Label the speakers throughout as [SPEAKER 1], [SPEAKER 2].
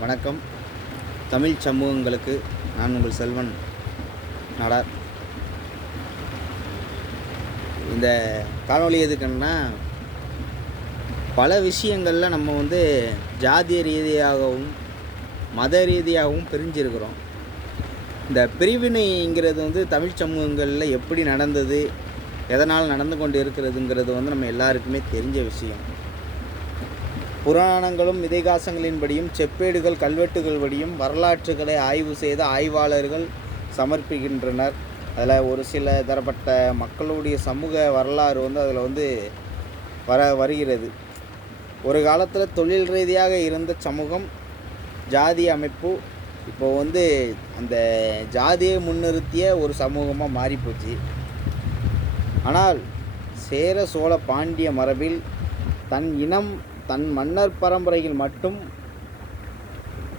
[SPEAKER 1] வணக்கம். தமிழ் சமூகங்களுக்கு நான் உங்கள் செல்வன் நாடார். இந்த காணொளி எதுக்குன்னா பல விஷயங்களில் நம்ம வந்து ஜாதிய ரீதியாகவும் மத ரீதியாகவும் பிரிஞ்சிருக்கிறோம். இந்த பிரிவினைங்கிறது வந்து தமிழ் சமூகங்களில் எப்படி நடந்தது எதனால் நடந்து கொண்டு இருக்கிறதுங்கிறது வந்து நம்ம எல்லாருக்குமே தெரிஞ்ச விஷயம். புராணங்களும் இதிகாசங்களின்படியும் செப்பேடுகள் கல்வெட்டுகள் படியும் வரலாற்றுகளை ஆய்வு செய்த ஆய்வாளர்கள் சமர்ப்பிக்கின்றனர். அதில் ஒரு சில தரப்பட்ட மக்களுடைய சமூக வரலாறு வந்து அதில் வந்து வர வருகிறது. ஒரு காலத்தில் தொழில் ரீதியாக இருந்த சமூகம் ஜாதி அமைப்பு இப்போ வந்து அந்த ஜாதியை முன்னிறுத்திய ஒரு சமூகமாக மாறிப்போச்சு. ஆனால் சேர சோழ பாண்டிய மரபில் தன் இனம் தன் மன்னர் பரம்பரையில் மட்டும்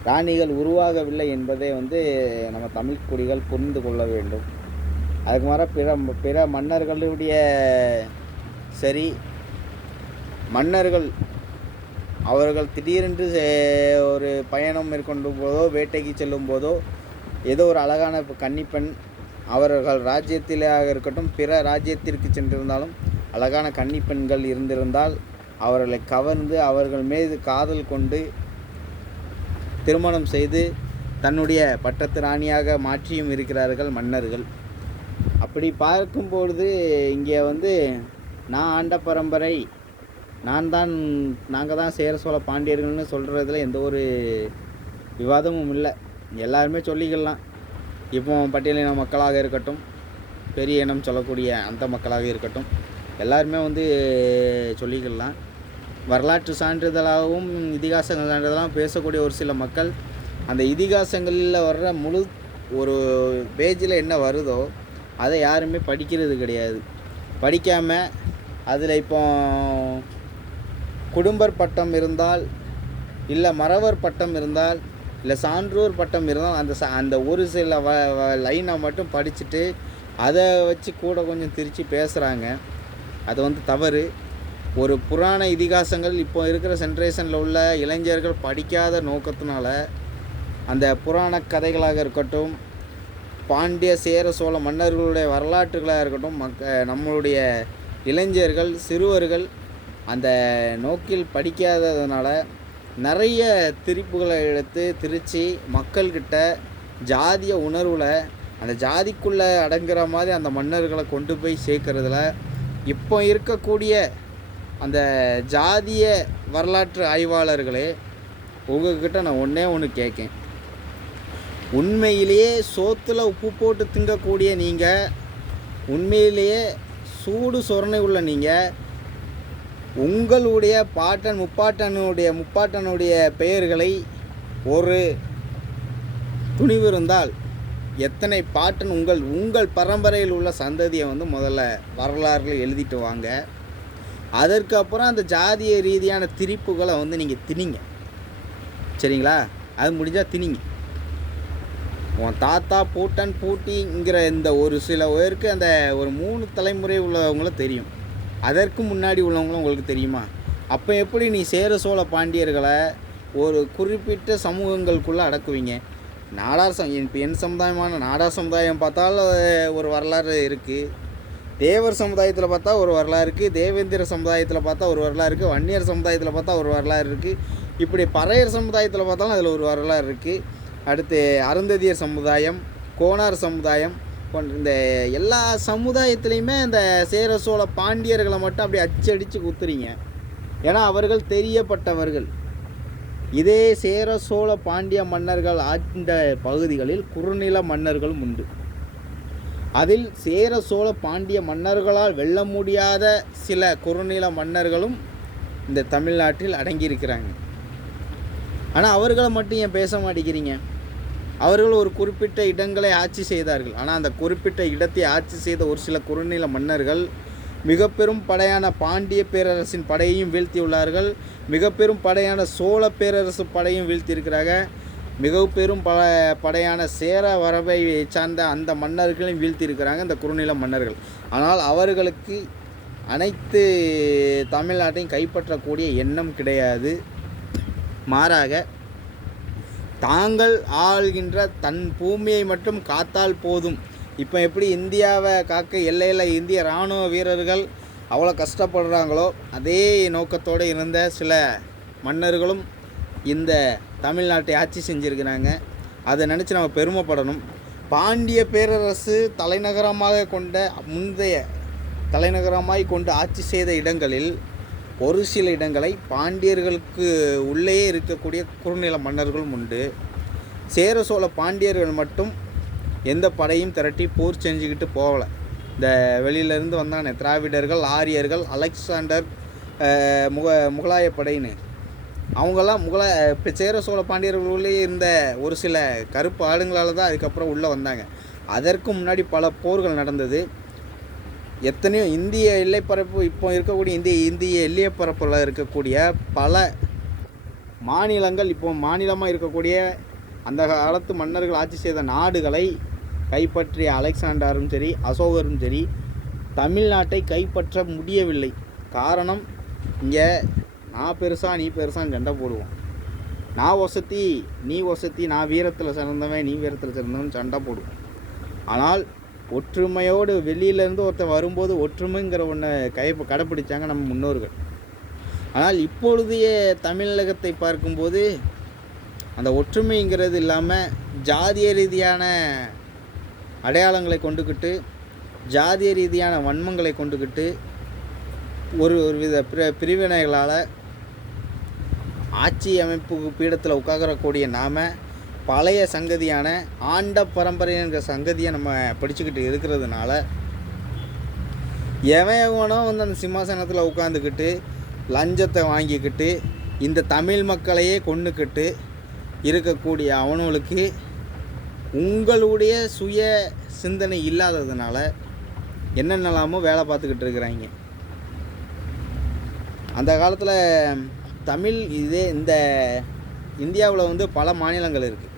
[SPEAKER 1] ராணிகள் உருவாகவில்லை என்பதை வந்து நம்ம தமிழ் குடிகள் புரிந்து கொள்ள வேண்டும். அதுக்கு மாற பிற பிற மன்னர்களுடைய சரி மன்னர்கள் அவர்கள் திடீரென்று ஒரு பயணம் மேற்கொண்டும் போதோ வேட்டைக்கு செல்லும் போதோ ஏதோ ஒரு அழகான கன்னிப்பெண் அவர்கள் ராஜ்யத்திலாக இருக்கட்டும் பிற ராஜ்யத்திற்கு சென்றிருந்தாலும் அழகான கன்னிப்பெண்கள் இருந்திருந்தால் அவர்களை கவர்ந்து அவர்கள் மீது காதல் கொண்டு திருமணம் செய்து தன்னுடைய பட்டத்து ராணியாக மாற்றியும் இருக்கிறார்கள் மன்னர்கள். அப்படி பார்க்கும்பொழுது இங்கே வந்து நான் ஆண்ட பரம்பரை நான் தான் நாங்கள் தான் சேர சோழ பாண்டியர்கள்னு சொல்கிறதுல எந்த ஒரு விவாதமும் இல்லை. எல்லாருமே சொல்லிக்கலாம். இப்போ பட்டியலின மக்களாக இருக்கட்டும் பெரிய இனம் சொல்லக்கூடிய அந்த மக்களாக இருக்கட்டும் எல்லாருமே வந்து சொல்லிக்கலாம். வரலாற்று சான்றிதழாகவும் இதிகாசங்கள் சான்றிதழாகவும் பேசக்கூடிய ஒரு சில மக்கள் அந்த இதிகாசங்களில் வர்ற முழு ஒரு பேஜில் என்ன வருதோ அதை யாருமே படிக்கிறது கிடையாது. படிக்காமல் அதில் இப்போ குடும்பர் பட்டம் இருந்தால் இல்லை மறவர் பட்டம் இருந்தால் இல்லை சான்றோர் பட்டம் இருந்தால் அந்த ச- அந்த ஒரு சில வ லைனை மட்டும் படிச்சுட்டு அதை வச்சு கூட கொஞ்சம் திரித்து பேசுகிறாங்க அது வந்து தவறு. ஒரு புராண இதிகாசங்கள் இப்போ இருக்கிற ஜென்ரேஷனில் உள்ள இளைஞர்கள் படிக்காத நோக்கத்தினால அந்த புராண கதைகளாக இருக்கட்டும் பாண்டிய சேர சோழ மன்னர்களுடைய வரலாற்றுகளாக இருக்கட்டும் மக்க நம்மளுடைய இளைஞர்கள் சிறுவர்கள் அந்த நோக்கில் படிக்காததுனால நிறைய திரிப்புகளை எடுத்து திருச்சி மக்கள்கிட்ட ஜாதிய உணர்வில் அந்த ஜாதிக்குள்ளே அடங்குற மாதிரி அந்த மன்னர்களை கொண்டு போய் சேர்க்கறதுல இப்போ இருக்கக்கூடிய அந்த ஜாதிய வரலாற்று ஆய்வாளர்களே உங்ககிட்ட நான் ஒன்றே ஒன்று கேட்கேன் உண்மையிலேயே சோத்தில் உப்பு போட்டு திங்கக்கூடிய நீங்கள் உண்மையிலேயே சூடு சொரணை உள்ள நீங்கள் உங்களுடைய பாட்டன் முப்பாட்டனுடைய முப்பாட்டனுடைய பெயர்களை ஒரு துணிவு இருந்தால் எத்தனை பாட்டன் உங்கள் உங்கள் பரம்பரையில் உள்ள சந்ததியை வந்து முதல்ல வரலாறுகள் எழுதிட்டு வாங்க. அதற்கு அப்புறம் அந்த ஜாதிய ரீதியான திரிப்புகளை வந்து நீங்கள் திணிங்க. சரிங்களா? அது முடிஞ்சால் திணிங்க. உன் தாத்தா பூட்டன் பூட்டிங்கிற இந்த ஒரு சில பேருக்கு அந்த ஒரு மூணு தலைமுறை உள்ளவங்களும் தெரியும். அதற்கு முன்னாடி உள்ளவங்களும் உங்களுக்கு தெரியுமா? அப்போ எப்படி நீ சேர சோழ பாண்டியர்களை ஒரு குறிப்பிட்ட சமூகங்களுக்குள்ளே அடக்குவீங்க? நாடார் சம் இப்போ என் சமுதாயமான நாடார் சமுதாயம் பார்த்தாலும் ஒரு வரலாறு இருக்குது தேவர் சமுதாயத்தில் பார்த்தா ஒரு வரலாறு இருக்குது தேவேந்திர சமுதாயத்தில் பார்த்தா ஒரு வரலாறு இருக்குது வன்னியர் சமுதாயத்தில் பார்த்தா ஒரு வரலாறு இருக்குது இப்படி பறையர் சமுதாயத்தில் பார்த்தாலும் அதில் ஒரு வரலாறு இருக்குது அடுத்து அருந்ததியர் சமுதாயம் கோனார் சமுதாயம் போன்ற இந்த எல்லா சமுதாயத்துலேயுமே இந்த சேர சோழ பாண்டியர்களை மட்டும் அப்படி அச்சடித்து குத்துறீங்க. ஏன்னா அவர்கள் தெரியப்பட்டவர்கள். இதே சேர சோழ பாண்டிய மன்னர்கள் ஆண்ட பகுதிகளில் குறுநில மன்னர்களும் உண்டு. அதில் சேர சோழ பாண்டிய மன்னர்களால் வெல்ல முடியாத சில குறுநில மன்னர்களும் இந்த தமிழ்நாட்டில் அடங்கியிருக்கிறாங்க. ஆனால் அவர்களை மட்டும் ஏன் பேச மாட்டேங்கிறீங்க? அவர்கள் ஒரு குறிப்பிட்ட இடங்களை ஆட்சி செய்தார்கள். ஆனால் அந்த குறிப்பிட்ட இடத்தை ஆட்சி செய்த ஒரு சில குறுநில மன்னர்கள் மிக பெரும் படையான பாண்டிய பேரரசின் படையையும் வீழ்த்தியுள்ளார்கள். மிக பெரும் படையான சோழ பேரரசு படையும் வீழ்த்தியிருக்கிறாங்க. மிக பெரும் ப படையான சேர வரவை சார்ந்த அந்த மன்னர்களையும் வீழ்த்தியிருக்கிறாங்க இந்த குறுநில மன்னர்கள். ஆனால் அவர்களுக்கு அனைத்து தமிழ்நாட்டையும் கைப்பற்றக்கூடிய எண்ணம் கிடையாது. மாறாக தாங்கள் ஆள்கின்ற தன் பூமியை மட்டும் காத்தால் போதும். இப்போ எப்படி இந்தியாவை காக்க எல்லையில் இந்திய இராணுவ வீரர்கள் அவ்வளோ கஷ்டப்படுறாங்களோ அதே நோக்கத்தோடு இருந்த சில மன்னர்களும் இந்த தமிழ்நாட்டை ஆட்சி செஞ்சுருக்கிறாங்க. அதை நினச்சி நம்ம பெருமைப்படணும். பாண்டிய பேரரசு தலைநகரமாக கொண்ட முந்தைய தலைநகரமாய் கொண்டு ஆட்சி செய்த இடங்களில் ஒரு சில இடங்களை பாண்டியர்களுக்கு உள்ளே இருக்கக்கூடிய குறுநில மன்னர்களும் உண்டு. சேர சோழ பாண்டியர்கள் மட்டும் எந்த படையும் திரட்டி போர் செஞ்சுக்கிட்டு போகலை. இந்த வெளியிலேருந்து வந்தானே திராவிடர்கள் ஆரியர்கள் அலெக்சாண்டர் முக முகலாய படைன்னு. அவங்கெல்லாம் முகலாய இப்போ சேர சோழ பாண்டியர்களுள்ளே இருந்த ஒரு சில கருப்பு ஆளுங்களால் தான் அதுக்கப்புறம் உள்ளே வந்தாங்க. அதற்கு முன்னாடி பல போர்கள் நடந்தது. எத்தனையோ இந்திய எல்லைப்பரப்பு இப்போ இருக்கக்கூடிய இந்திய இந்திய எல்லைப்பரப்பில் இருக்கக்கூடிய பல மாநிலங்கள் இப்போ மாநிலமாக இருக்கக்கூடிய அந்த காலத்து மன்னர்கள் ஆட்சி செய்த நாடுகளை கைப்பற்றிய அலெக்சாண்டரும் சரி அசோகரும் சரி தமிழ்நாட்டை கைப்பற்ற முடியவில்லை. காரணம் இங்கே நான் பெருசா நீ பெருசான்னு சண்டை போடுவோம். நான் வசதி நீ வசதி நான் வீரத்தில் சிறந்தவன் நீ வீரத்தில் சிறந்தவன் சண்டை போடுவோம். ஆனால் ஒற்றுமையோடு வெளியிலேருந்து ஒருத்தன் வரும்போது ஒற்றுமைங்கிற ஒன்றை கை கடைப்பிடிச்சாங்க நம்ம முன்னோர்கள். ஆனால் இப்பொழுதைய தமிழகத்தை பார்க்கும்போது அந்த ஒற்றுமைங்கிறது இல்லாமல் ஜாதிய ரீதியான அடையாளங்களை கொண்டுக்கிட்டு ஜாதிய ரீதியான வன்மங்களை கொண்டுக்கிட்டு ஒரு ஒரு வித பிர பிரிவினைகளால் ஆட்சி அமைப்பு பீடத்தில் உட்காரக்கூடிய நாம் பழைய சங்கதியான ஆண்ட பரம்பரைங்கிற சங்கதியை நம்ம படிச்சுக்கிட்டு இருக்கிறதுனால எவன் எவனோ வந்து அந்த சிம்மாசனத்தில் உட்காந்துக்கிட்டு லஞ்சத்தை வாங்கிக்கிட்டு இந்த தமிழ் மக்களையே கொண்டுக்கிட்டு இருக்கக்கூடிய அவனுகளுக்கு உங்களுடைய சுய சிந்தனை இல்லாததுனால என்னென்னலாமோ வேலை பார்த்துக்கிட்டு இருக்கிறாங்க. அந்த காலத்தில் தமிழ் இதே இந்த இந்தியாவில் வந்து பல மாநிலங்கள் இருக்குது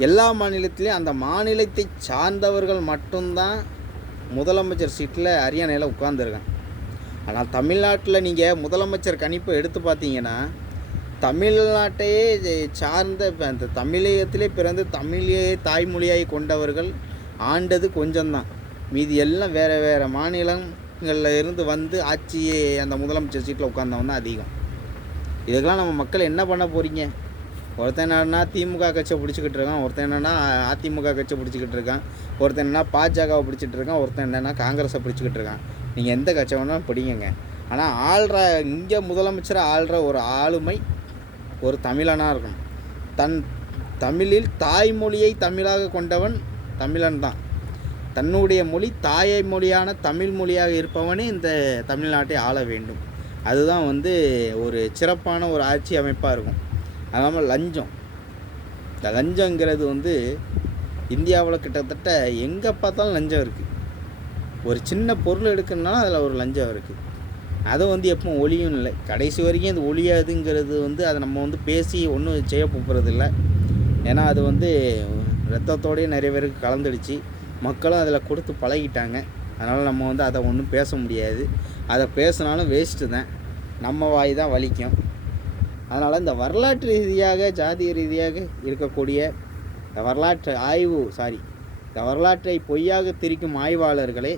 [SPEAKER 1] எல்லா மாநிலத்திலையும் அந்த மாநிலத்தை சார்ந்தவர்கள் மட்டும்தான் முதலமைச்சர் சீட்டில் அரியணையில் உட்காந்துருக்கான் ஆனால் தமிழ்நாட்டில் நீங்கள் முதலமைச்சர் கணிப்பை எடுத்து பார்த்தீங்கன்னா தமிழ்நாட்டையே சார்ந்த அந்த தமிழகத்திலே பிறந்து தமிழையே தாய்மொழியாய் கொண்டவர்கள் ஆண்டது கொஞ்சம்தான். மீதி எல்லாம் வேறு வேறு மாநிலங்களில் இருந்து வந்து ஆட்சியை அந்த முதலமைச்சர் சீட்டில் உட்கார்ந்தவன் தான் அதிகம். இதுக்கெல்லாம் நம்ம மக்கள் என்ன பண்ண போகிறீங்க ஒருத்தன் என்னன்னா திமுக கட்சியை பிடிச்சிக்கிட்டு இருக்கான் ஒருத்தன் என்னன்னா அதிமுக கட்சியை பிடிச்சிக்கிட்டு இருக்கான் ஒருத்தன் என்னன்னா பாஜகவை பிடிச்சிட்டு இருக்கான் ஒருத்தன் என்னன்னா காங்கிரஸை பிடிச்சிக்கிட்டு இருக்கான். நீங்கள் எந்த கட்சி வேணாலும் பிடிங்கங்க. ஆனால் ஆள்ற இங்கே முதலமைச்சராக ஆள்ற ஒரு ஆளுமை ஒரு தமிழனாக இருக்கணும். தன் தமிழில் தாய்மொழியை தமிழாக கொண்டவன் தமிழன் தான். தன்னுடைய மொழி தாயை மொழியான தமிழ் மொழியாக இருப்பவனே இந்த தமிழ்நாட்டை ஆள வேண்டும். அதுதான் வந்து ஒரு சிறப்பான ஒரு ஆட்சி அமைப்பாக இருக்கும். அது இல்லாமல் லஞ்சம். இந்த லஞ்சங்கிறது வந்து இந்தியாவில் கிட்டத்தட்ட எங்கே பார்த்தாலும் லஞ்சம் இருக்குது ஒரு சின்ன பொருள் எடுக்கணும்னா அதில் ஒரு லஞ்சம் இருக்குது அது வந்து எப்போ ஒளியும் இல்லை. கடைசி வரைக்கும் அது ஒளியாதுங்கிறது வந்து அதை நம்ம வந்து பேசி ஒன்றும் செய்ய போகிறது இல்லை ஏன்னா அது வந்து ரத்தத்தோடயே நிறைய பேருக்கு கலந்துடுச்சு. மக்களும் அதில் கொடுத்து பழகிட்டாங்க. அதனால் நம்ம வந்து அதை ஒன்றும் பேச முடியாது. அதை பேசினாலும் வேஸ்ட்டு தான். நம்ம வாய் தான் வலிக்கும். அதனால் இந்த வரலாற்று ரீதியாக ஜாதிய ரீதியாக இருக்கக்கூடிய இந்த வரலாற்று ஆய்வு சாரி இந்த வரலாற்றை பொய்யாக திரிக்கும் ஆய்வாளர்களே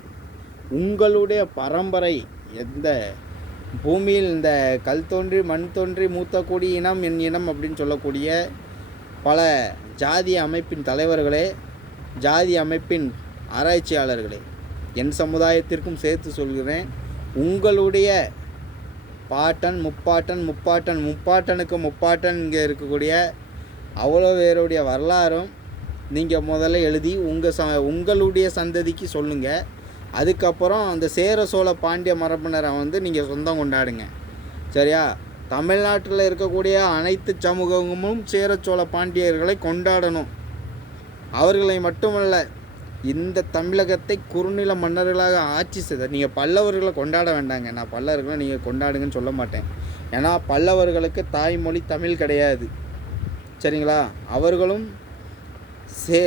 [SPEAKER 1] உங்களுடைய பரம்பரை எந்த பூமியில் இந்த கல் தோன்றி மண் தோன்றி மூத்த கூடி இனம் என் இனம் அப்படின்னு சொல்லக்கூடிய பல ஜாதிய அமைப்பின் தலைவர்களே ஜாதி அமைப்பின் ஆராய்ச்சியாளர்களே என் சமுதாயத்திற்கும் சேர்த்து சொல்கிறேன். உங்களுடைய பாட்டன் முப்பாட்டன் முப்பாட்டன் முப்பாட்டனுக்கு முப்பாட்டன் இங்கே இருக்கக்கூடிய அவ்வளோ பேருடைய வரலாறும் நீங்கள் முதல்ல எழுதி உங்கள் ச உங்களுடைய சந்ததிக்கு சொல்லுங்கள் அதுக்கப்புறம் அந்த சேர சோழ பாண்டிய மரபினரை வந்து நீங்கள் சொந்தம் கொண்டாடுங்க. சரியா? தமிழ்நாட்டில் இருக்கக்கூடிய அனைத்து சமூகமும் சேர சோழ பாண்டியர்களை கொண்டாடணும். அவர்களை மட்டுமல்ல இந்த தமிழகத்தை குறுநில மன்னர்களாக ஆட்சி செய்த நீங்கள் பல்லவர்களை கொண்டாட வேண்டாங்க. நான் பல்லவர்களை நீங்கள் கொண்டாடுங்கன்னு சொல்ல மாட்டேன். ஏன்னா பல்லவர்களுக்கு தாய்மொழி தமிழ் கிடையாது. சரிங்களா? அவர்களும் சே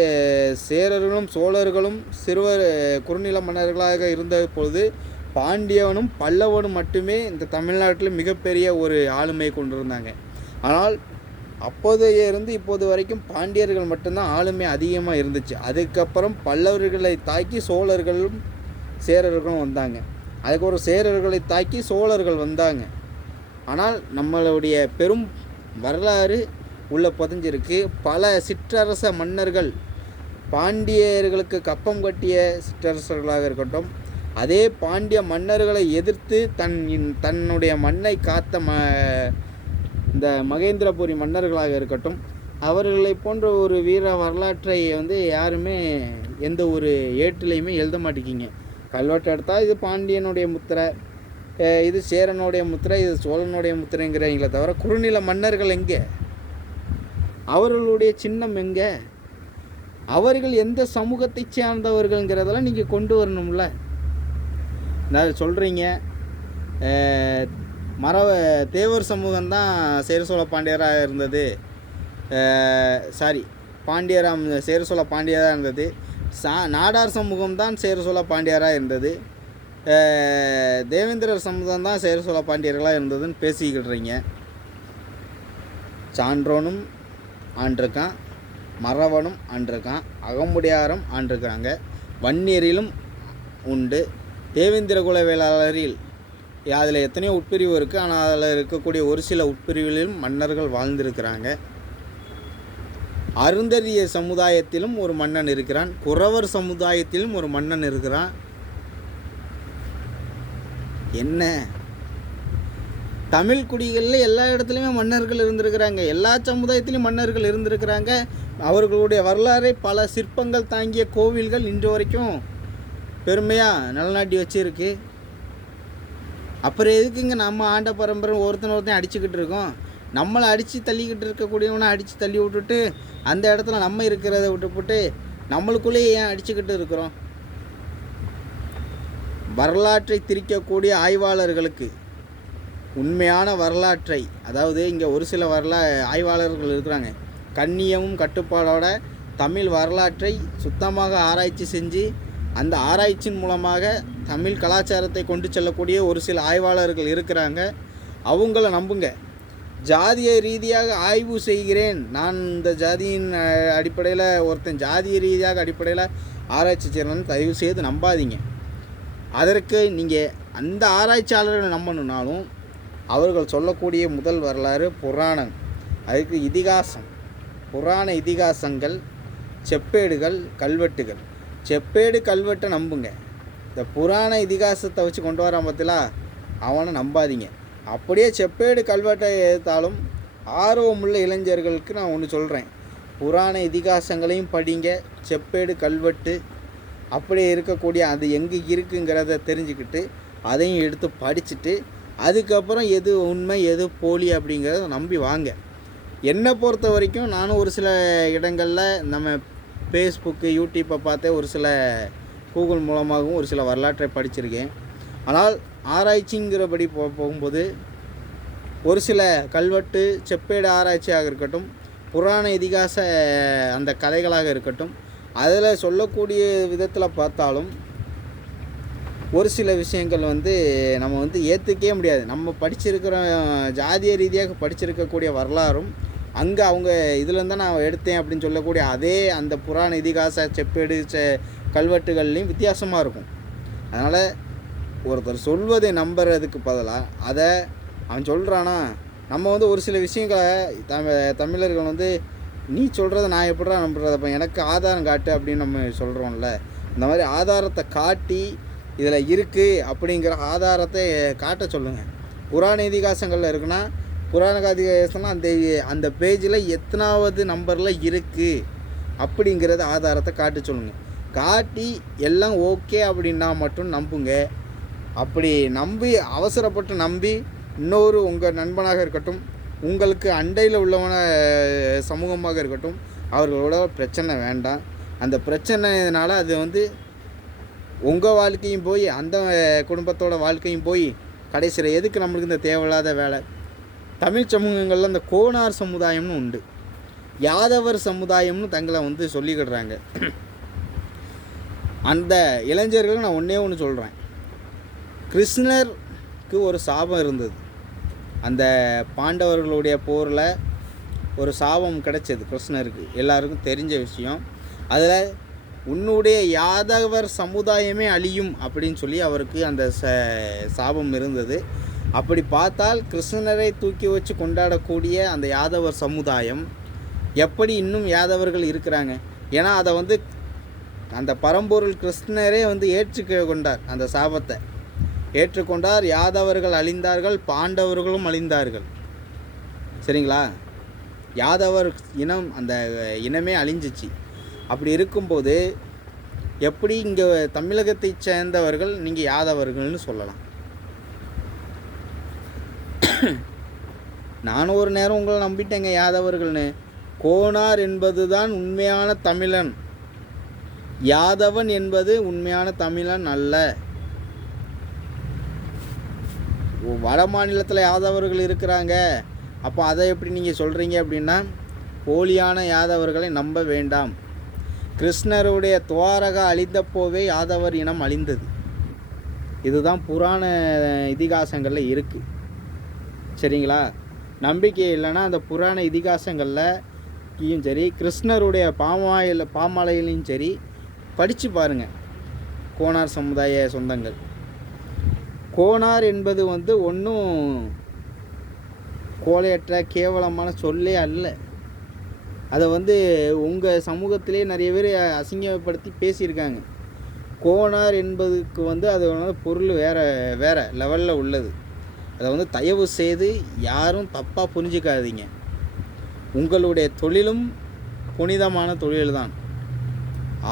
[SPEAKER 1] சேரர்களும் சோழர்களும் சிறுவர் குறுநில மன்னர்களாக இருந்த பொழுது பாண்டியவனும் பல்லவனும் மட்டுமே இந்த தமிழ்நாட்டில் மிகப்பெரிய ஒரு ஆளுமையை கொண்டிருந்தாங்க. ஆனால் அப்போதைய இருந்து இப்போது வரைக்கும் பாண்டியர்கள் மட்டும்தான் ஆளுமை அதிகமாக இருந்துச்சு. அதுக்கப்புறம் பல்லவர்களை தாக்கி சோழர்களும் சேரர்களும் வந்தாங்க. அதுக்கப்புறம் சேரர்களை தாக்கி சோழர்கள் வந்தாங்க. ஆனால் நம்மளுடைய பெரும் வரலாறு உள்ளே புதைஞ்சிருக்கு. பல சிற்றரச மன்னர்கள் பாண்டியர்களுக்கு கப்பம் கட்டிய சிற்றரசர்களாக இருக்கட்டும் அதே பாண்டிய மன்னர்களை எதிர்த்து தன் தன்னுடைய மண்ணை காத்த ம இந்த மகேந்திரபுரி மன்னர்களாக இருக்கட்டும் அவர்களை போன்ற ஒரு வீர வரலாற்றை வந்து யாருமே எந்த ஒரு ஏட்டிலையுமே எழுத மாட்டேங்கிங்க கல்வெட்டு எடுத்தால் இது பாண்டியனுடைய முத்திரை இது சேரனுடைய முத்திரை இது சோழனுடைய முத்திரைங்கிறீங்களே தவிர குறுநில மன்னர்கள் எங்கே? அவர்களுடைய சின்னம் எங்கே? அவர்கள் எந்த சமூகத்தை சார்ந்தவர்கள்ங்கிறதெல்லாம் நீங்கள் கொண்டு வரணும்ல. நான் சொல்கிறீங்க மரவ தேவர் சமூகம் தான் சேர சோழ பாண்டியராக இருந்தது. சாரி பாண்டியராம் சேர சோழ பாண்டியராக இருந்தது. சா நாடார் சமூகம் தான் சேர சோழ பாண்டியராக இருந்தது. தேவேந்திரர் சமூகம் தான் சேர சோழ பாண்டியர்களாக இருந்ததுன்னு பேசிக்கிடுறீங்க சான்றோனும் ஆண்டிருக்கான் மறவனும் ஆண்டிருக்கான் அகமுடையாரும் ஆண்டிருக்கிறாங்க வன்னியரிலும் உண்டு. தேவேந்திர குல வேளாளரில் அதில் எத்தனையோ உட்பிரிவு இருக்குது ஆனால் அதில் இருக்கக்கூடிய ஒரு சில உட்பிரிவுகளிலும் மன்னர்கள் வாழ்ந்திருக்கிறாங்க. அருந்தறிய சமுதாயத்திலும் ஒரு மன்னன் இருக்கிறான். குறவர் சமுதாயத்திலும் ஒரு மன்னன் இருக்கிறான். என்ன? தமிழ் குடிகளில் எல்லா இடத்துலையுமே மன்னர்கள் இருந்திருக்கிறாங்க. எல்லா சமுதாயத்திலையும் மன்னர்கள் இருந்திருக்கிறாங்க. அவர்களுடைய வரலாறை பல சிற்பங்கள் தாங்கிய கோவில்கள் இன்று வரைக்கும் பெருமையாக நிலநாட்டி வச்சிருக்கு. அப்புறம் எதுக்குங்க நம்ம ஆண்ட பரம்பரை ஒருத்தன் ஒருத்தன் அடிச்சுக்கிட்டு இருக்கோம்? நம்மளை அடித்து தள்ளிக்கிட்டு இருக்கக்கூடியவனை அடித்து தள்ளி விட்டுட்டு அந்த இடத்துல நம்ம இருக்கிறத விட்டுப்புட்டு நம்மளுக்குள்ளேயே ஏன் அடிச்சுக்கிட்டு இருக்கிறோம்? வரலாற்றை திரிக்கக்கூடிய ஆய்வாளர்களுக்கு உண்மையான வரலாற்றை அதாவது இங்கே ஒரு சில வரலா ஆய்வாளர்கள் இருக்கிறாங்க. கண்ணியமும் கட்டுப்பாடோட தமிழ் வரலாற்றை சுத்தமாக ஆராய்ச்சி செஞ்சு அந்த ஆராய்ச்சியின் மூலமாக தமிழ் கலாச்சாரத்தை கொண்டு செல்லக்கூடிய ஒரு சில ஆய்வாளர்கள் இருக்கிறாங்க. அவங்கள நம்புங்க. ஜாதிய ரீதியாக ஆய்வு செய்கிறேன். நான் இந்த ஜாதியின் அடிப்படையில் ஒருத்தன் ஜாதிய ரீதியாக அடிப்படையில் ஆராய்ச்சி செய்கிறேன்னு தயவு செய்து நம்பாதீங்க. அதற்கு நீங்கள் அந்த ஆராய்ச்சியாளர்களை நம்பணுன்னாலும் அவர்கள் சொல்லக்கூடிய முதல் வரலாறு புராணம். அதுக்கு இதிகாசம். புராண இதிகாசங்கள் செப்பேடுகள் கல்வெட்டுகள். செப்பேடு கல்வெட்டை நம்புங்க. இந்த புராண இதிகாசத்தை வச்சு கொண்டு வரான் பார்த்தீங்களா அவனை நம்பாதீங்க. அப்படியே செப்பேடு கல்வெட்டை எடுத்தாலும் ஆர்வமுள்ள இளைஞர்களுக்கு நான் ஒன்று சொல்கிறேன் புராண இதிகாசங்களையும் படிங்க. செப்பேடு கல்வெட்டு அப்படியே இருக்கக்கூடிய அது எங்கே இருக்குங்கிறத தெரிஞ்சுக்கிட்டு அதையும் எடுத்து படிச்சுட்டு அதுக்கப்புறம் எது உண்மை எது போலி அப்படிங்கிறத நம்பி வாங்க. என்னை பொறுத்த வரைக்கும் நானும் ஒரு சில இடங்களில் நம்ம ஃபேஸ்புக்கு யூடியூப்பை பார்த்தே ஒரு சில கூகுள் மூலமாகவும் ஒரு சில வரலாற்றை படிச்சிருக்கேன். ஆனால் ஆராய்ச்சிங்கிறபடி போ போகும்போது ஒரு சில கல்வெட்டு செப்பேடு ஆராய்ச்சியாக இருக்கட்டும் புராண இதிகாச அந்த கதைகளாக இருக்கட்டும் அதில் சொல்லக்கூடிய விதத்தில் பார்த்தாலும் ஒரு சில விஷயங்கள் வந்து நம்ம வந்து ஏற்றுக்கவே முடியாது. நம்ம படிச்சிருக்கிற ஜாதிய ரீதியாக படிச்சிருக்கக்கூடிய வரலாறும் அங்கே அவங்க இதுலேருந்து தான் நான் எடுத்தேன் அப்படின்னு சொல்லக்கூடிய அதே அந்த புராண இதிகாச செப்பேடு செ கல்வெட்டுகள்லேயும் வித்தியாசமாக இருக்கும். அதனால் ஒருத்தர் சொல்வதை நம்புறதுக்கு பதிலாக அதை அவன் சொல்கிறானா நம்ம வந்து ஒரு சில விஷயங்களை தமி தமிழர்கள் வந்து நீ சொல்கிறத நான் எப்படா நம்புறது? அப்போ எனக்கு ஆதாரம் காட்டு அப்படின்னு நம்ம சொல்கிறோம்ல இந்த மாதிரி ஆதாரத்தை காட்டி இதில் இருக்குது அப்படிங்கிற ஆதாரத்தை காட்ட சொல்லுங்கள் புராண இதிகாசங்களில் இருக்குன்னா புராண கதிகாசம்னா அந்த அந்த பேஜில் எத்தனாவது நம்பரில் இருக்குது அப்படிங்கிறத ஆதாரத்தை காட்ட சொல்லுங்கள் காட்டி எல்லாம் ஓகே அப்படின்னா மட்டும் நம்புங்க. அப்படி நம்பி அவசரப்பட்டு நம்பி இன்னொரு உங்கள் நண்பனாக இருக்கட்டும் உங்களுக்கு அண்டையில் உள்ளவன சமூகமாக இருக்கட்டும் அவர்களோட பிரச்சனை வேண்டாம். அந்த பிரச்சனைனால அது வந்து உங்கள் வாழ்க்கையும் போய் அந்த குடும்பத்தோட வாழ்க்கையும் போய் கடைசியில் எதுக்கு நம்மளுக்கு இந்த தேவையில்லாத வேலை? தமிழ் சமூகங்களில் இந்த கோனார் சமுதாயம்னு உண்டு. யாதவர் சமுதாயம்னு தங்களை வந்து சொல்லிக்கிடுறாங்க. அந்த இளைஞர்களுக்கு நான் ஒன்றே ஒன்று சொல்கிறேன் கிருஷ்ணருக்கு ஒரு சாபம் இருந்தது. அந்த பாண்டவர்களுடைய போரில் ஒரு சாபம் கிடைச்சது கிருஷ்ணருக்கு. எல்லாருக்கும் தெரிஞ்ச விஷயம். அதில் உன்னுடைய யாதவர் சமுதாயமே அழியும் அப்படின்னு சொல்லி அவருக்கு அந்த ச சாபம் இருந்தது. அப்படி பார்த்தால் கிருஷ்ணரை தூக்கி வச்சு கொண்டாடக்கூடிய அந்த யாதவர் சமுதாயம் எப்படி இன்னும் யாதவர்கள் இருக்கிறாங்க? ஏன்னா அதை வந்து அந்த பரம்பொருள் கிருஷ்ணரே வந்து ஏற்றுக்க கொண்டார் அந்த சாபத்தை. ஏற்றுக்கொண்டார் யாதவர்கள் அழிந்தார்கள் பாண்டவர்களும் அழிந்தார்கள். சரிங்களா? யாதவர் இனம் அந்த இனமே அழிஞ்சிச்சு. அப்படி இருக்கும்போது எப்படி இங்கே தமிழகத்தை சேர்ந்தவர்கள் நீங்கள் யாதவர்கள்னு சொல்லலாம். நானும் ஒரு நேரம் உங்களை நம்பிட்டேங்க யாதவர்கள்னு. கோனார் என்பது தான் உண்மையான தமிழன். யாதவன் என்பது உண்மையான தமிழன் அல்ல. வட மாநிலத்தில் யாதவர்கள் இருக்கிறாங்க. அப்போ அதை எப்படி நீங்கள் சொல்கிறீங்க அப்படின்னா போலியான யாதவர்களை நம்ப வேண்டாம். கிருஷ்ணருடைய துவாரக அழிந்தப்போவே யாதவர் இனம் அழிந்தது. இதுதான் புராண இதிகாசங்களில் இருக்குது சரிங்களா? நம்பிக்கை இல்லைன்னா அந்த புராண இதிகாசங்களில் சரி கிருஷ்ணருடைய பாமாயில் பாமாலையிலையும் சரி படித்து பாருங்கள் கோனார் சமுதாய சொந்தங்கள். கோனார் என்பது வந்து ஒன்றும் கோலையற்ற கேவலமான சொல்லே அல்ல. அதை வந்து உங்கள் சமூகத்திலே நிறைய பேர் அசிங்கப்படுத்தி பேசியிருக்காங்க. கோனார் என்பதுக்கு வந்து அது வந்து பொருள் வேறு வேறு லெவலில் உள்ளது. அதை வந்து தயவு செய்து யாரும் தப்பாக புரிஞ்சுக்காதீங்க. உங்களுடைய தொழிலும் புனிதமான தொழில்தான்.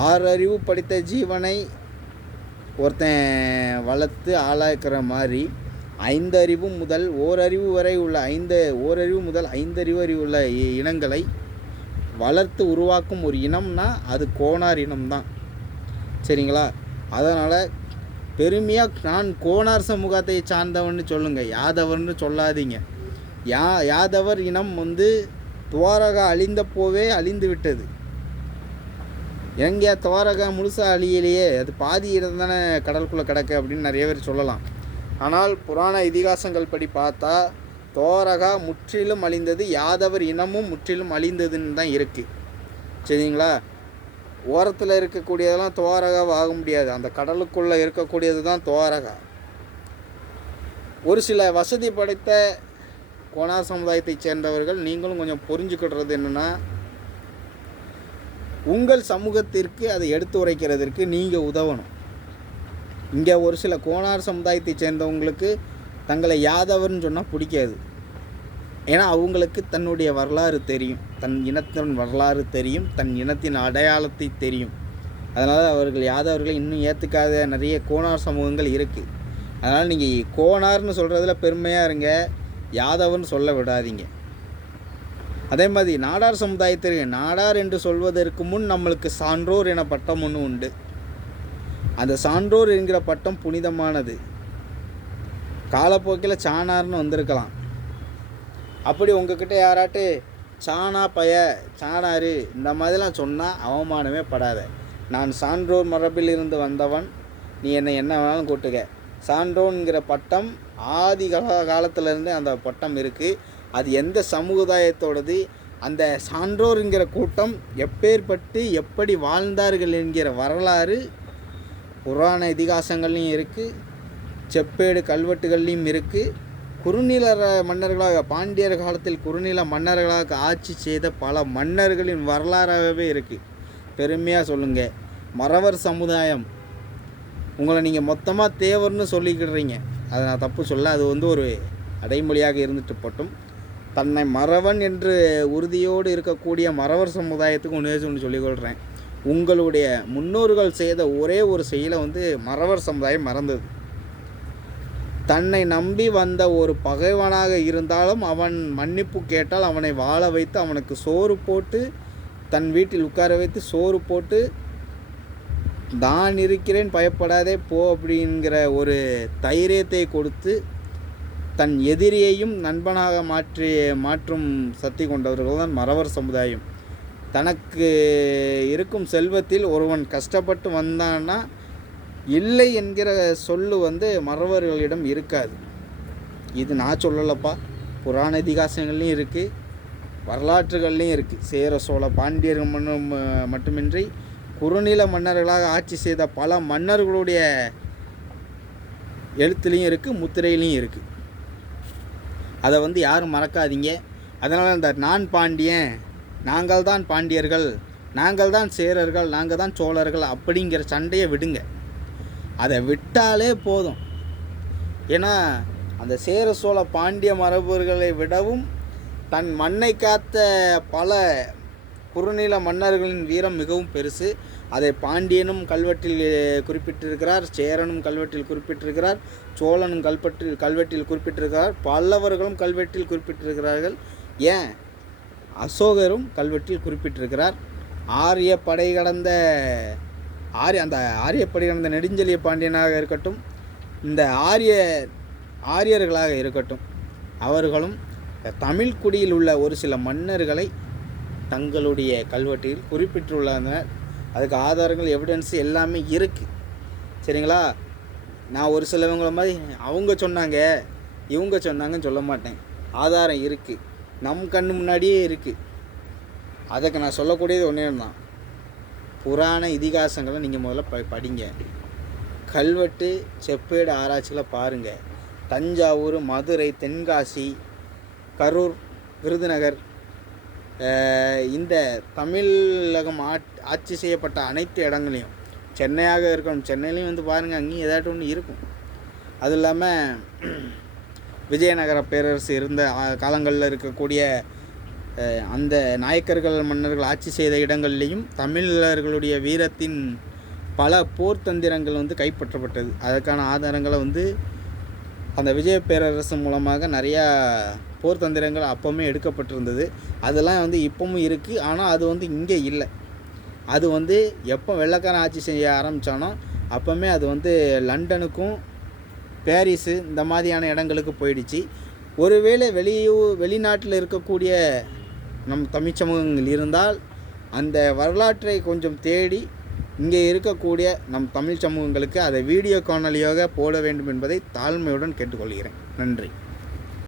[SPEAKER 1] ஆறறிவு படித்த ஜீவனை ஒருத்தன் வளர்த்து ஆளாக்குற மாதிரி ஐந்தறிவு முதல் ஓரறிவு வரை உள்ள ஐந்து ஓரறிவு முதல் ஐந்தறிவு அறிவு உள்ள இ- இனங்களை வளர்த்து உருவாக்கும் ஒரு இனம்னா அது கோனார் இனம்தான். சரிங்களா? அதனால் பெருமையாக நான் கோனார் சமூகத்தை சார்ந்தவன்னு சொல்லுங்கள் யாதவர்னு சொல்லாதீங்க. யா யாதவர் இனம் வந்து துவாரகா அழிந்தப்போவே அழிந்து விட்டது எங்கேயா துவாரகா முழுசாக அழியலையே அது பாதி இடம் தானே கடலுக்குள்ளே கிடக்கு அப்படின்னு நிறைய பேர் சொல்லலாம். ஆனால் புராண இதிகாசங்கள் படி பார்த்தா துவாரகா முற்றிலும் அழிந்தது யாதவர் இனமும் முற்றிலும் அழிந்ததுன்னு தான் இருக்குது சரிங்களா? ஓரத்தில் இருக்கக்கூடியதெல்லாம் துவாரகாவை ஆக முடியாது. அந்த கடலுக்குள்ளே இருக்கக்கூடியது தான் துவாரகா. ஒரு சில வசதி படைத்த கோணா சமுதாயத்தைச் சேர்ந்தவர்கள் நீங்களும் கொஞ்சம் புரிஞ்சுக்கிடுறது என்னென்னா உங்கள் சமூகத்திற்கு அதை எடுத்து உரைக்கிறதற்கு நீங்கள் உதவணும். இங்கே ஒரு சில கோணார் சமுதாயத்தை சேர்ந்தவங்களுக்கு தங்களை யாதவர்னு சொன்னால் பிடிக்காது. ஏன்னா அவங்களுக்கு தன்னுடைய வரலாறு தெரியும். தன் இனத்தின் வரலாறு தெரியும். தன் இனத்தின் அடையாளத்தை தெரியும். அதனால் அவர்கள் யாதவர்களை இன்னும் ஏற்றுக்காத நிறைய கோணார் சமூகங்கள் இருக்குது அதனால் நீங்கள் கோணார்னு சொல்கிறதுல பெருமையாக இருங்க. யாதவர்னு சொல்ல விடாதீங்க. அதே மாதிரி நாடார் சமுதாயத்திற்கு நாடார் என்று சொல்வதற்கு முன் நம்மளுக்கு சான்றோர் என பட்டம் ஒன்று உண்டு. அந்த சான்றோர் என்கிற பட்டம் புனிதமானது. காலப்போக்கில் சாணார்னு வந்திருக்கலாம். அப்படி உங்ககிட்ட யாராட்டு சாணா பய சாணாரு இந்த மாதிரிலாம் சொன்னால் அவமானமே படாத. நான் சான்றோர் மரபில் இருந்து வந்தவன். நீ என்னை என்ன வேணாலும் கூட்டுக சான்றோன்கிற பட்டம் ஆதி கால காலத்திலேருந்தே அந்த பட்டம் இருக்குது அது எந்த சமுதாயத்தோடது? அந்த சான்றோருங்கிற கூட்டம் எப்பேற்பட்டு எப்படி வாழ்ந்தார்கள் என்கிற வரலாறு புராண இதிகாசங்கள்லையும் இருக்குது செப்பேடு கல்வெட்டுகள்லையும் இருக்குது குறுநில ர- மன்னர்களாக பாண்டியர் காலத்தில் குறுநில மன்னர்களாக ஆட்சி செய்த பல மன்னர்களின் வரலாறாகவே இருக்குது பெருமையாக சொல்லுங்கள் மறவர் சமுதாயம். உங்களை நீங்கள் மொத்தமாக தேவர்னு சொல்லிக்கிடுறீங்க. அதை நான் தப்பு சொல்ல அது வந்து ஒரு அடைமொழியாக இருந்துட்டு போட்டும். தன்னை மறவன் என்று உறுதியோடு இருக்கக்கூடிய மறவர் சமுதாயத்துக்கு ஒன்று ஒன்று சொல்லிக்கொள்கிறேன் உங்களுடைய முன்னோர்கள் செய்த ஒரே ஒரு செயலை வந்து மறவர் சமுதாயம் மறந்தது. தன்னை நம்பி வந்த ஒரு பகைவனாக இருந்தாலும் அவன் மன்னிப்பு கேட்டால் அவனை வாழ வைத்து அவனுக்கு சோறு போட்டு தன் வீட்டில் உட்கார வைத்து சோறு போட்டு நான் இருக்கிறேன் பயப்படாதே போ அப்படிங்கிற ஒரு தைரியத்தை கொடுத்து தன் எதிரியையும் நண்பனாக மாற்றி மாற்றும் சக்தி கொண்டவர்கள் தான் மறவர் சமுதாயம். தனக்கு இருக்கும் செல்வத்தில் ஒருவன் கஷ்டப்பட்டு வந்தான்னா இல்லை என்கிற சொல்லு வந்து மறவர்களிடம் இருக்காது. இது நான் சொல்லலப்பா. புராண இதிகாசங்கள்லையும் இருக்குது வரலாற்றுகள்லையும் இருக்குது சேர சோழ பாண்டியர்கள் மன்னும் மட்டுமின்றி குறுநில மன்னர்களாக ஆட்சி செய்த பல மன்னர்களுடைய எழுத்துலேயும் இருக்குது முத்திரையிலையும் இருக்குது அதை வந்து யாரும் மறக்காதீங்க. அதனால் இந்த நான் பாண்டியன் நாங்கள் தான் பாண்டியர்கள் நாங்கள் தான் சேரர்கள் நாங்கள் தான் சோழர்கள் அப்படிங்கிற சண்டையை விடுங்க. அதை விட்டாலே போதும். ஏன்னா அந்த சேர சோழ பாண்டிய மரபுகளை விடவும் தன் மண்ணை காத்த பல குறுநில மன்னர்களின் வீரம் மிகவும் பெருசு. அதை பாண்டியனும் கல்வெட்டில் குறிப்பிட்டிருக்கிறார் சேரனும் கல்வெட்டில் குறிப்பிட்டிருக்கிறார் சோழனும் கல்வெட்டில் கல்வெட்டில் குறிப்பிட்டிருக்கிறார் பல்லவர்களும் கல்வெட்டில் குறிப்பிட்டிருக்கிறார்கள். ஏன்? அசோகரும் கல்வெட்டில் குறிப்பிட்டிருக்கிறார். ஆரிய படை கடந்த ஆரிய அந்த ஆரிய படை கடந்த நெடுஞ்செழிய பாண்டியனாக இருக்கட்டும் இந்த ஆரிய ஆரியர்களாக இருக்கட்டும் அவர்களும் தமிழ் குடியில் உள்ள ஒரு சில மன்னர்களை தங்களுடைய கல்வெட்டில் குறிப்பிட்டுள்ளனர் அதுக்கு ஆதாரங்கள் எவிடன்ஸ் எல்லாமே இருக்குது சரிங்களா? நான் ஒரு சிலவங்கள மாதிரி அவங்க சொன்னாங்க இவங்க சொன்னாங்கன்னு சொல்ல மாட்டேன். ஆதாரம் இருக்குது நம் கண்ணு முன்னாடியே இருக்குது அதுக்கு நான் சொல்லக்கூடியது ஒன்றே தான் புராண இதிகாசங்களை நீங்கள் முதல்ல ப படிங்க. கல்வெட்டு செப்பேடு ஆராய்ச்சிகளை பாருங்கள் தஞ்சாவூர் மதுரை தென்காசி கரூர் விருதுநகர் இந்த தமிழகம் ஆட் ஆட்சி செய்யப்பட்ட அனைத்து இடங்களையும். சென்னையாக இருக்கணும். சென்னையிலையும் வந்து பாருங்கள் அங்கேயும் ஏதாட்டும் ஒன்று இருக்கும். அது இல்லாமல் விஜயநகர பேரரசு இருந்த காலங்களில் இருக்கக்கூடிய அந்த நாயக்கர்கள் மன்னர்கள் ஆட்சி செய்த இடங்கள்லேயும் தமிழர்களுடைய வீரத்தின் பல போர் தந்திரங்கள் வந்து கைப்பற்றப்பட்டது. அதற்கான ஆதாரங்களை வந்து அந்த விஜய பேரரசு மூலமாக நிறையா போர் தந்திரங்கள் அப்போவுமே எடுக்கப்பட்டிருந்தது. அதெல்லாம் வந்து இப்போவும் இருக்குது ஆனால் அது வந்து இங்கே இல்லை. அது வந்து எப்போ வெள்ளக்காரன் ஆட்சி செய்ய ஆரம்பித்தானோ அப்போவுமே அது வந்து லண்டனுக்கும் பேரிஸு இந்த மாதிரியான இடங்களுக்கு போயிடுச்சு. ஒருவேளை வெளியூ வெளிநாட்டில் இருக்கக்கூடிய நம் தமிழ் சமூகங்கள் இருந்தால் அந்த வரலாற்றை கொஞ்சம் தேடி இங்கே இருக்கக்கூடிய நம் தமிழ் சமூகங்களுக்கு அதை வீடியோ காணொலியாக போட வேண்டும் என்பதை தாழ்மையுடன் கேட்டுக்கொள்கிறேன். நன்றி.